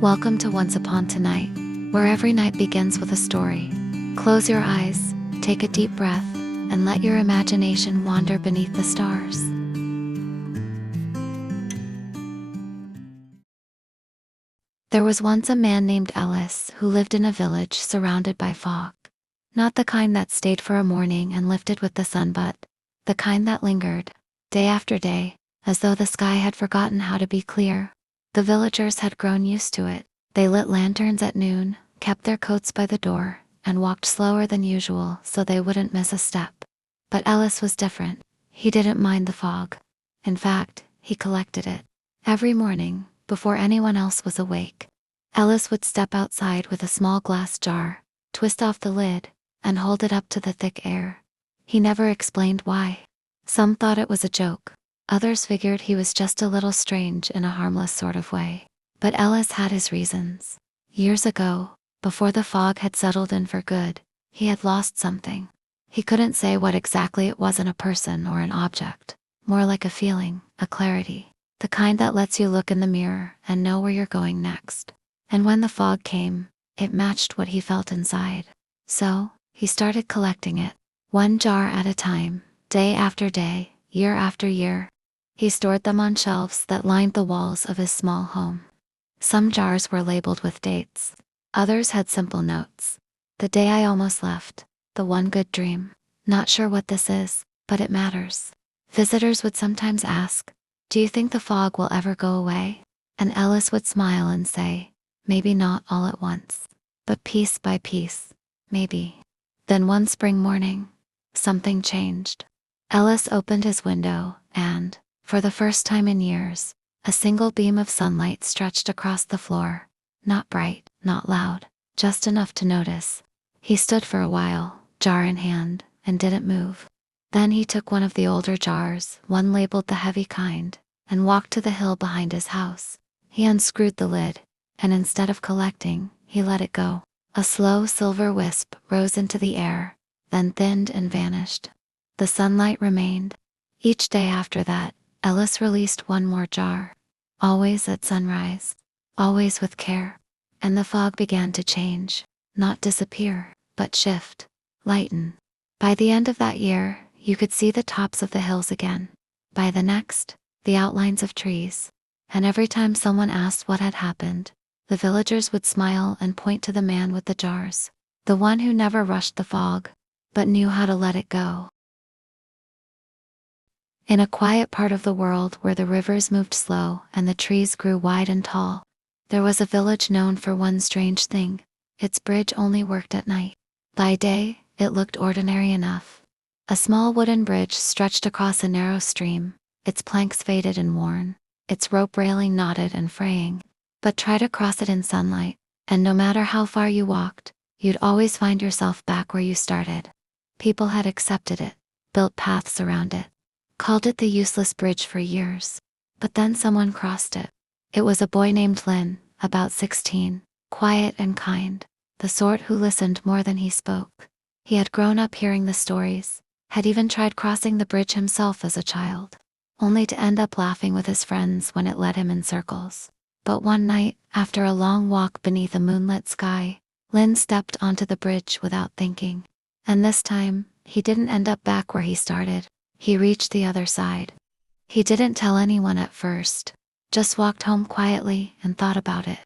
Welcome to Once Upon Tonight, where every night begins with a story. Close your eyes, take a deep breath, and let your imagination wander beneath the stars. There was once a man named Ellis who lived in a village surrounded by fog. Not the kind that stayed for a morning and lifted with the sun, but the kind that lingered, day after day, as though the sky had forgotten how to be clear. The villagers had grown used to it. They lit lanterns at noon, kept their coats by the door, and walked slower than usual so they wouldn't miss a step. But Ellis was different. He didn't mind the fog. In fact, he collected it. Every morning, before anyone else was awake, Ellis would step outside with a small glass jar, twist off the lid, and hold it up to the thick air. He never explained why. Some thought it was a joke. Others figured he was just a little strange in a harmless sort of way. But Ellis had his reasons. Years ago, before the fog had settled in for good, he had lost something. He couldn't say what exactly it was in a person or an object. More like a feeling, a clarity. The kind that lets you look in the mirror and know where you're going next. And when the fog came, it matched what he felt inside. So, he started collecting it. One jar at a time, day after day, year after year. He stored them on shelves that lined the walls of his small home. Some jars were labeled with dates. Others had simple notes. The day I almost left. The one good dream. Not sure what this is, but it matters. Visitors would sometimes ask, "Do you think the fog will ever go away?" And Ellis would smile and say, "Maybe not all at once, but piece by piece, maybe." Then one spring morning, something changed. Ellis opened his window and, for the first time in years, a single beam of sunlight stretched across the floor. Not bright, not loud, just enough to notice. He stood for a while, jar in hand, and didn't move. Then he took one of the older jars, one labeled the heavy kind, and walked to the hill behind his house. He unscrewed the lid, and instead of collecting, he let it go. A slow silver wisp rose into the air, then thinned and vanished. The sunlight remained. Each day after that, Ellis released one more jar. Always at sunrise. Always with care. And the fog began to change. Not disappear, but shift. Lighten. By the end of that year, you could see the tops of the hills again. By the next, the outlines of trees. And every time someone asked what had happened, the villagers would smile and point to the man with the jars. The one who never rushed the fog, but knew how to let it go. In a quiet part of the world where the rivers moved slow and the trees grew wide and tall, there was a village known for one strange thing. Its bridge only worked at night. By day, it looked ordinary enough. A small wooden bridge stretched across a narrow stream, its planks faded and worn, its rope railing knotted and fraying. But try to cross it in sunlight, and no matter how far you walked, you'd always find yourself back where you started. People had accepted it, built paths around it, called it the useless bridge for years. But then someone crossed it. It was a boy named Lynn, about 16, quiet and kind, the sort who listened more than he spoke. He had grown up hearing the stories, had even tried crossing the bridge himself as a child, only to end up laughing with his friends when it led him in circles. But one night, after a long walk beneath a moonlit sky, Lynn stepped onto the bridge without thinking. And this time, he didn't end up back where he started. He reached the other side. He didn't tell anyone at first, just walked home quietly and thought about it.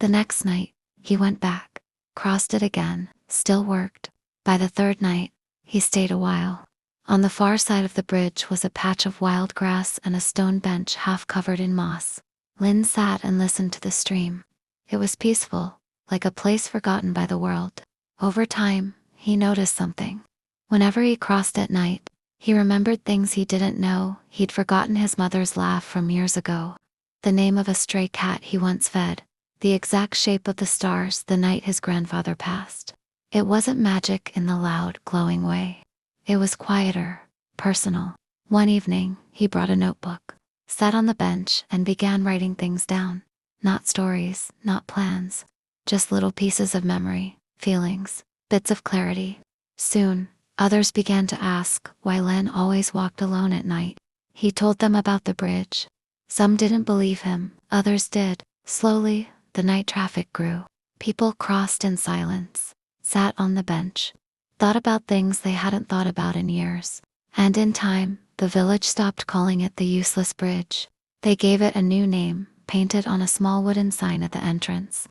The next night, he went back, crossed it again, still worked. By the third night, he stayed a while. On the far side of the bridge was a patch of wild grass and a stone bench half covered in moss. Lynn sat and listened to the stream. It was peaceful, like a place forgotten by the world. Over time, he noticed something. Whenever he crossed at night, he remembered things he didn't know. He'd forgotten his mother's laugh from years ago, the name of a stray cat he once fed, the exact shape of the stars the night his grandfather passed. It wasn't magic in the loud, glowing way. It was quieter, personal. One evening, he brought a notebook, sat on the bench and began writing things down. Not stories, not plans, just little pieces of memory, feelings, bits of clarity. Soon, others began to ask why Len always walked alone at night. He told them about the bridge. Some didn't believe him, others did. Slowly, the night traffic grew. People crossed in silence, sat on the bench, thought about things they hadn't thought about in years. And in time, the village stopped calling it the useless bridge. They gave it a new name, painted on a small wooden sign at the entrance.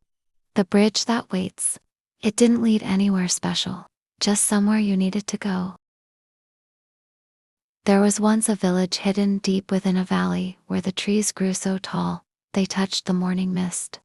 The bridge that waits. It didn't lead anywhere special, just somewhere you needed to go. There was once a village hidden deep within a valley where the trees grew so tall, they touched the morning mist.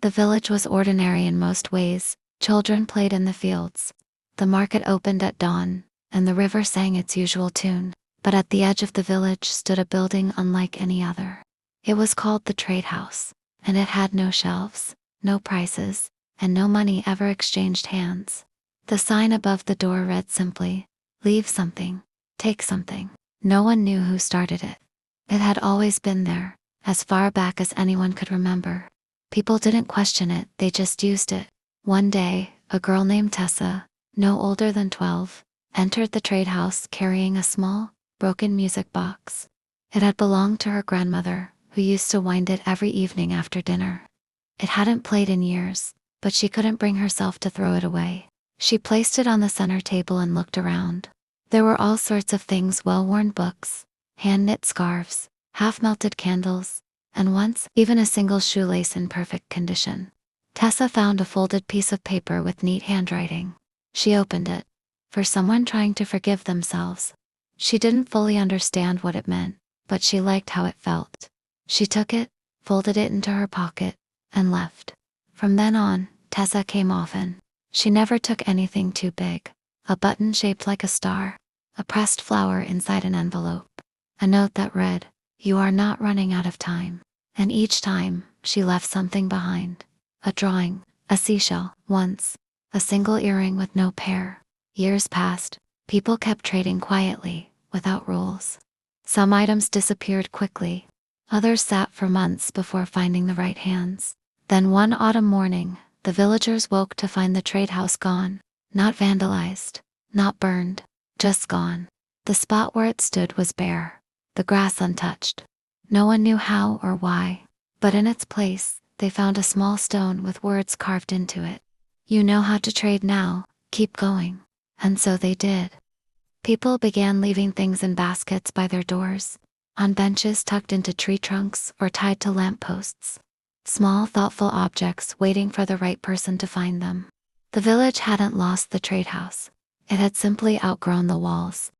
The village was ordinary in most ways. Children played in the fields. The market opened at dawn, and the river sang its usual tune. But at the edge of the village stood a building unlike any other. It was called the trade house, and it had no shelves, no prices, and no money ever exchanged hands. The sign above the door read simply, "Leave something, take something." No one knew who started it. It had always been there, as far back as anyone could remember. People didn't question it, they just used it. One day, a girl named Tessa, no older than 12, entered the trade house carrying a small, broken music box. It had belonged to her grandmother, who used to wind it every evening after dinner. It hadn't played in years, but she couldn't bring herself to throw it away. She placed it on the center table and looked around. There were all sorts of things: well-worn books, hand-knit scarves, half-melted candles, and once, even a single shoelace in perfect condition. Tessa found a folded piece of paper with neat handwriting. She opened it. For someone trying to forgive themselves. She didn't fully understand what it meant, but she liked how it felt. She took it, folded it into her pocket, and left. From then on, Tessa came often. She never took anything too big. A button shaped like a star, a pressed flower inside an envelope, a note that read, "You are not running out of time." And each time, she left something behind. A drawing, a seashell, once, a single earring with no pair. Years passed. People kept trading quietly, without rules. Some items disappeared quickly. Others sat for months before finding the right hands. Then one autumn morning, the villagers woke to find the trade house gone. Not vandalized, not burned, just gone. The spot where it stood was bare, the grass untouched. No one knew how or why, but in its place, they found a small stone with words carved into it. "You know how to trade now, keep going." And so they did. People began leaving things in baskets by their doors, on benches tucked into tree trunks or tied to lamp posts. Small, thoughtful objects waiting for the right person to find them. The village hadn't lost the trade house. It had simply outgrown the walls.